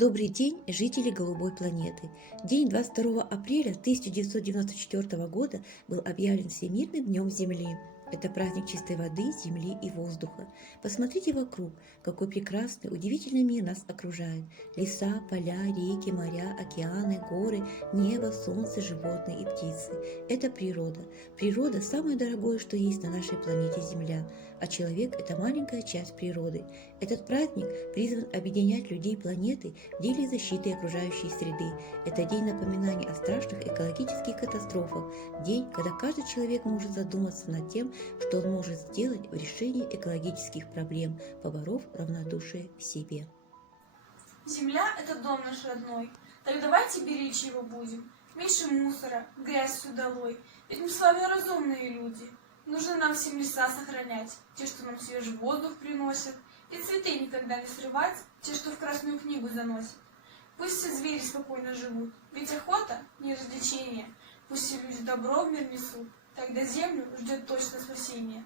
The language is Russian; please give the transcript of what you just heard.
Добрый день, жители голубой планеты. День 22 апреля 1994 года был объявлен Всемирным днем Земли. Это праздник чистой воды, земли и воздуха. Посмотрите вокруг, какой прекрасный, удивительный мир нас окружает. Леса, поля, реки, моря, океаны, горы, небо, солнце, животные и птицы. Это природа. Природа – самое дорогое, что есть на нашей планете Земля, а человек – это маленькая часть природы. Этот праздник призван объединять людей планеты в деле защиты окружающей среды. Это день напоминания о страшных экологических катастрофах, день, когда каждый человек может задуматься над тем, что он может сделать в решении экологических проблем, поборов равнодушие к себе. Земля – это дом наш родной, так давайте беречь его будем. Меньше мусора, грязь всю долой, ведь мы с вами разумные люди. Нужно нам всем леса сохранять, те, что нам свежий воздух приносят, и цветы никогда не срывать, те, что в Красную книгу заносят. Пусть все звери спокойно живут, ведь охота – не развлечение. Пусть все люди добро в мир несут, тогда землю ждет точно спасение.